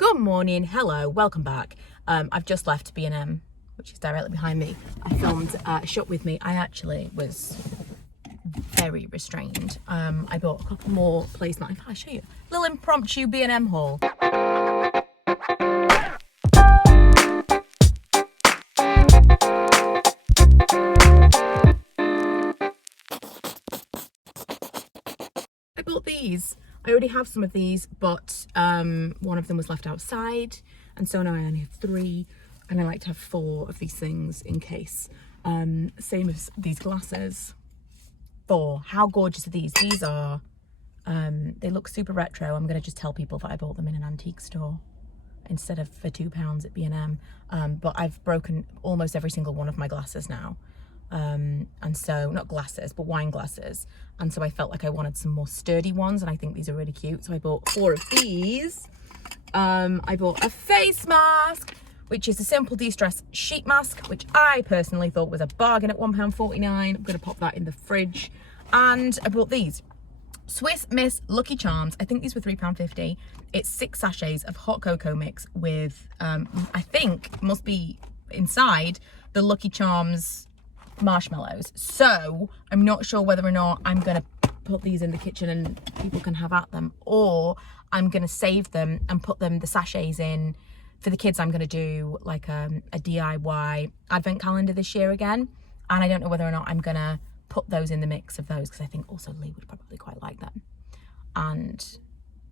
Good morning, hello, welcome back. I've just left B&M, which is directly behind me. I filmed Shop With Me. I actually was very restrained. I bought a couple more placemats. I'll show you. Little impromptu B&M haul. I bought these. I already have some of these, but one of them was left outside, and so now I only have 3, and I like to have 4 of these things in case. Same as these glasses. 4. How gorgeous are these? These are, they look super retro. I'm gonna just tell people that I bought them in an antique store instead of for £2 at B&M. But I've broken almost every single one of my glasses now. And so, not glasses, but wine glasses. And so I felt like I wanted some more sturdy ones, and I think these are really cute. So I bought 4 of these. I bought a face mask, which is a simple de-stress sheet mask, which I personally thought was a bargain at £1.49. I'm gonna pop that in the fridge. And I bought these. Swiss Miss Lucky Charms. I think these were £3.50. It's 6 sachets of hot cocoa mix with, I think, must be inside the Lucky Charms marshmallows. So I'm not sure whether or not I'm gonna put these in the kitchen and people can have at them, or I'm gonna save them and put them, the sachets, in for the kids. I'm gonna do like a DIY advent calendar this year again, and I don't know whether or not I'm gonna put those in the mix of those, because I think also Lee would probably quite like them, and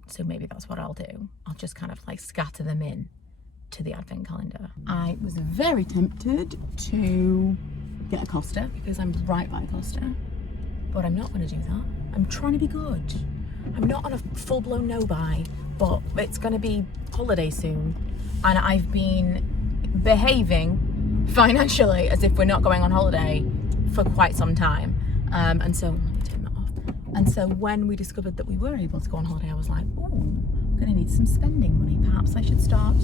so maybe that's what I'll do. I'll just kind of like scatter them in to the advent calendar. I was very tempted to get a Costa because I'm right by Costa, but I'm not going to do that. I'm trying to be good. I'm not on a full-blown no-buy, but it's going to be holiday soon, and I've been behaving financially as if we're not going on holiday for quite some time, and so let me turn that off. And so when we discovered that we were able to go on holiday, I was like, oh, I'm going to need some spending money. Perhaps I should start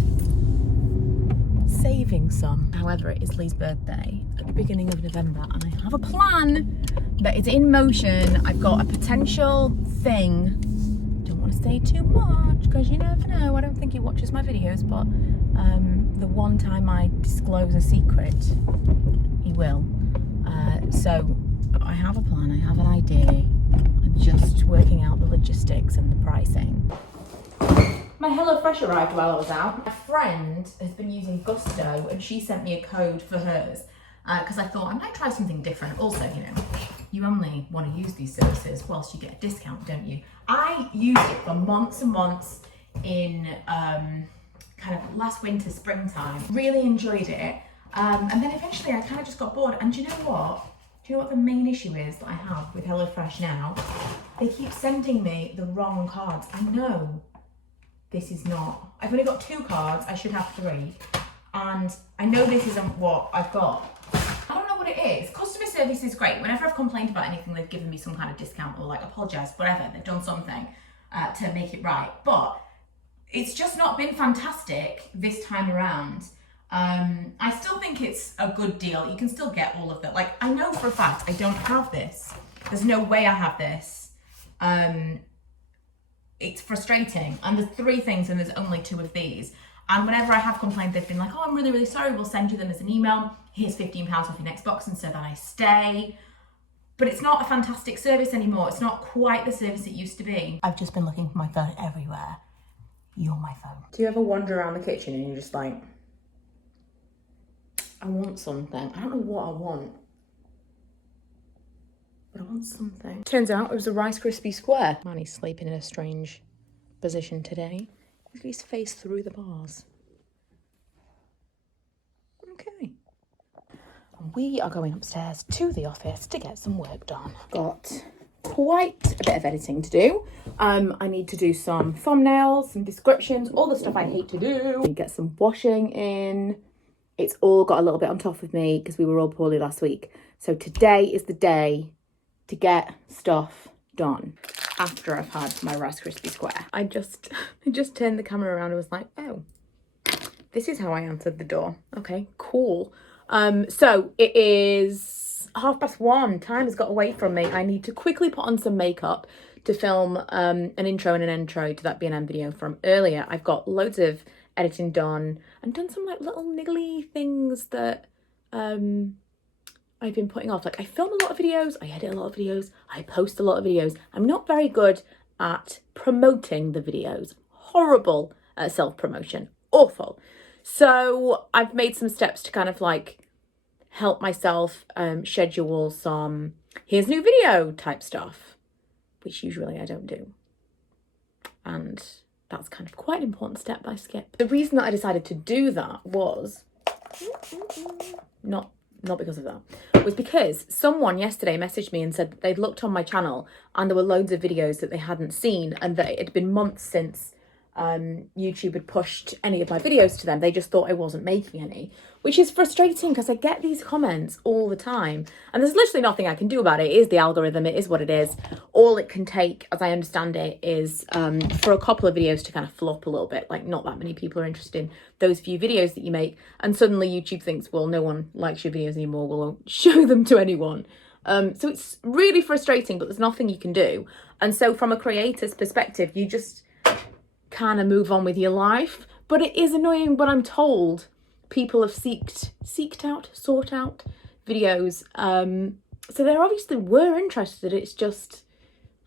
saving some. However, it is Lee's birthday at the beginning of November, and I have a plan that is in motion. I've got a potential thing. Don't want to say too much because you never know. I don't think he watches my videos, but the one time I disclose a secret, he will. So I have a plan, I have an idea. I'm just working out the logistics and the pricing. My HelloFresh arrived while I was out. My friend has been using Gusto, and she sent me a code for hers because I thought I might try something different. Also, you know, you only want to use these services whilst you get a discount, don't you? I used it for months and months in kind of last winter, springtime. Really enjoyed it. And then eventually I kind of just got bored. And do you know what? Do you know what the main issue is that I have with HelloFresh now? They keep sending me the wrong cards. I know. This is not, I've only got 2 cards, I should have 3. And I know this isn't what I've got. I don't know what it is. Customer service is great. Whenever I've complained about anything, they've given me some kind of discount or like apologised, whatever. They've done something to make it right. But it's just not been fantastic this time around. I still think it's a good deal. You can still get all of that. Like, I know for a fact I don't have this. There's no way I have this. It's frustrating, and there's 3 things and there's only 2 of these, and whenever I have complained, they've been like, oh, I'm really, really sorry, we'll send you them as an email, here's £15 off your next box, and so that I stay. But it's not a fantastic service anymore. It's not quite the service it used to be. I've just been looking for my phone everywhere. You're my phone. Do you ever wander around the kitchen and you're just like, I want something, I don't know what I want, but I want something. Turns out it was a Rice Krispie square. Manny's sleeping in a strange position today. With his face through the bars. Okay. We are going upstairs to the office to get some work done. Got quite a bit of editing to do. I need to do some thumbnails, some descriptions, all the stuff I hate to do. I need to get some washing in. It's all got a little bit on top of me because we were all poorly last week. So today is the day to get stuff done after I've had my Rice Krispie square. I just turned the camera around and was like, oh, this is how I answered the door. Okay, cool. So it is 1:30. Time has got away from me. I need to quickly put on some makeup to film an intro and an intro to that B&M video from earlier. I've got loads of editing done, and done some like little niggly things that I've been putting off. Like I film a lot of videos, I edit a lot of videos, I post a lot of videos. I'm not very good at promoting the videos. Horrible at self-promotion, awful. So I've made some steps to kind of like help myself schedule some here's a new video type stuff, which usually I don't do. And that's kind of quite an important step I skipped. The reason that I decided to do that was not because of that, was because someone yesterday messaged me and said that they'd looked on my channel and there were loads of videos that they hadn't seen, and that it had been months since YouTube had pushed any of my videos to them. They just thought I wasn't making any, which is frustrating because I get these comments all the time and there's literally nothing I can do about it. It is the algorithm, it is what it is. All it can take, as I understand it, is for a couple of videos to kind of flop a little bit, like not that many people are interested in those few videos that you make, and suddenly YouTube thinks, well, no one likes your videos anymore, we won't show them to anyone. So it's really frustrating, but there's nothing you can do. And so from a creator's perspective, you just kind of move on with your life. But it is annoying, but I'm told people have sought out videos. So they obviously were interested. It's just,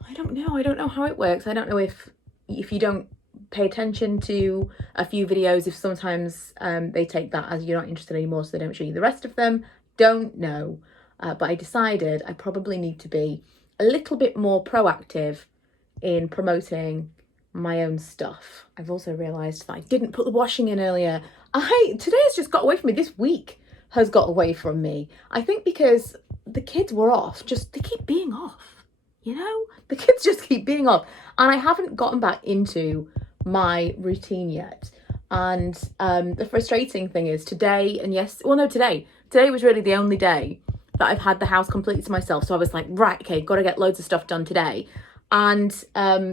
I don't know how it works. I don't know if you don't pay attention to a few videos, if sometimes they take that as you're not interested anymore, so they don't show you the rest of them. Don't know. But I decided I probably need to be a little bit more proactive in promoting my own stuff. I've also realised that I didn't put the washing in earlier. Today has just got away from me. This week has got away from me. I think because the kids were off. They keep being off, you know? The kids just keep being off. And I haven't gotten back into my routine yet. And the frustrating thing is today was really the only day that I've had the house completely to myself. So I was like, right, okay, got to get loads of stuff done today. And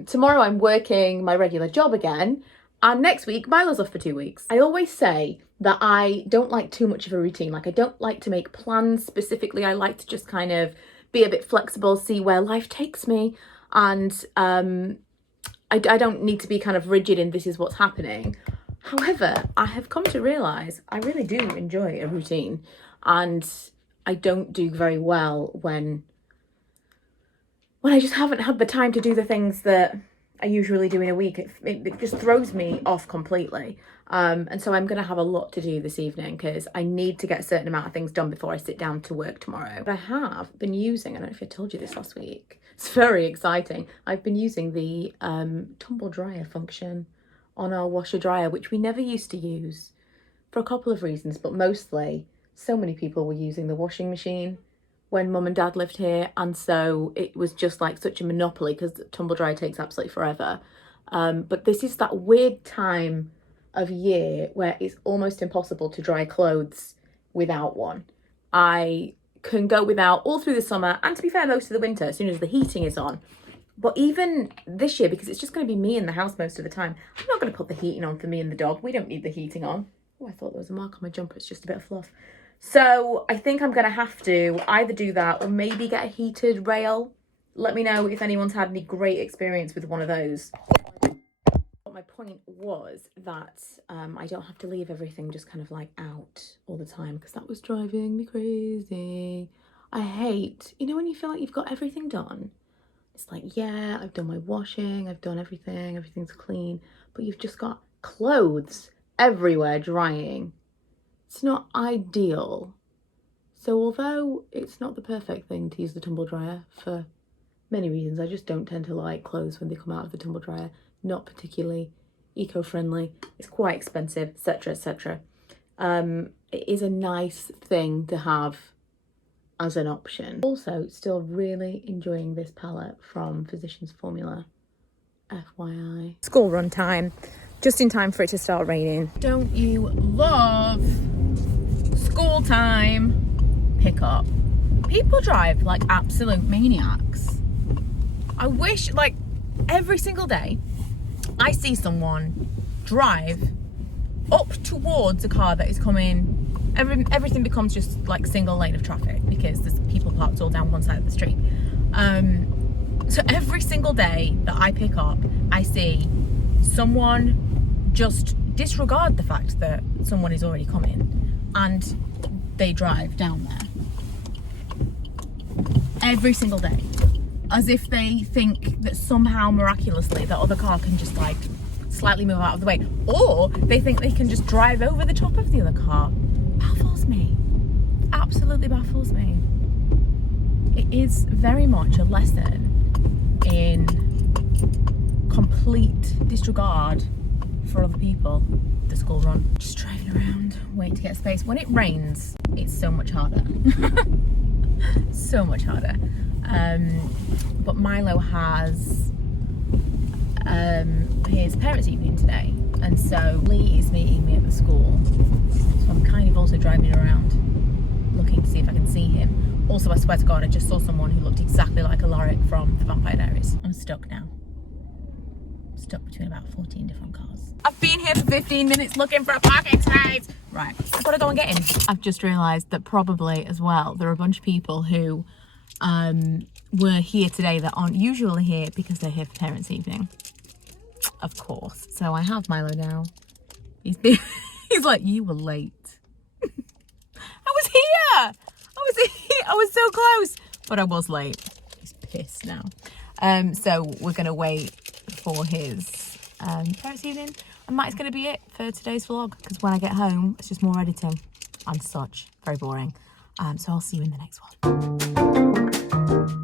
tomorrow I'm working my regular job again. And next week, Milo's off for 2 weeks. I always say that I don't like too much of a routine. Like I don't like to make plans specifically. I like to just kind of be a bit flexible, see where life takes me. And I don't need to be kind of rigid in this is what's happening. However, I have come to realise I really do enjoy a routine. And I don't do very well when I just haven't had the time to do the things that I usually do in a week. It just throws me off completely. And so I'm going to have a lot to do this evening because I need to get a certain amount of things done before I sit down to work tomorrow. But I have been using, I don't know if I told you this last week, it's very exciting. I've been using the tumble dryer function on our washer dryer, which we never used to use for a couple of reasons, but mostly so many people were using the washing machine when mum and dad lived here, and so it was just like such a monopoly because the tumble dryer takes absolutely forever. But this is that weird time of year where it's almost impossible to dry clothes without one. I can go without all through the summer, and to be fair, most of the winter as soon as the heating is on. But even this year, because it's just going to be me in the house most of the time, I'm not going to put the heating on for me and the dog. We don't need the heating on. Oh, I thought there was a mark on my jumper. It's just a bit of fluff. So I think I'm going to have to either do that or maybe get a heated rail. Let me know if anyone's had any great experience with one of those. But my point was that I don't have to leave everything just kind of like out all the time, because that was driving me crazy. I hate, you know, when you feel like you've got everything done. It's like, yeah, I've done my washing, I've done everything, everything's clean, but you've just got clothes everywhere drying. It's not ideal. So although it's not the perfect thing to use the tumble dryer for many reasons, I just don't tend to like clothes when they come out of the tumble dryer. Not particularly eco-friendly. It's quite expensive, etc, etc. It is a nice thing to have as an option. Also, still really enjoying this palette from Physicians Formula, FYI. School run time, just in time for it to start raining. Don't you love school time pickup? People drive like absolute maniacs. I wish, like, every single day I see someone drive up towards a car that is coming. Everything becomes just like single lane of traffic because there's people parked all down one side of the street. So every single day that I pick up, I see someone just disregard the fact that someone is already coming and they drive down there every single day, as if they think that somehow miraculously that other car can just like slightly move out of the way, or they think they can just drive over the top of the other car. Baffles me, absolutely baffles me. It is very much a lesson in complete disregard for other people. The school run, just driving around waiting to get space. When it rains, it's so much harder. So much harder. But Milo has his parents' evening today, and so Lee is meeting me at the school, so I'm kind of also driving around looking to see if I can see him. Also, I swear to God, I just saw someone who looked exactly like Alaric from The Vampire Diaries. I'm stuck now. Stuck between about 14 different cars. I've been here for 15 minutes looking for a parking space. Right, I've got to go and get him. I've just realised that probably as well there are a bunch of people who were here today that aren't usually here because they're here for parents' evening. Of course. So I have Milo now. He's like, you were late. I was here. I was so close, but I was late. He's pissed now. So we're gonna wait for his parents' evening, and that's gonna be it for today's vlog, because when I get home it's just more editing and such. Very boring. So I'll see you in the next one.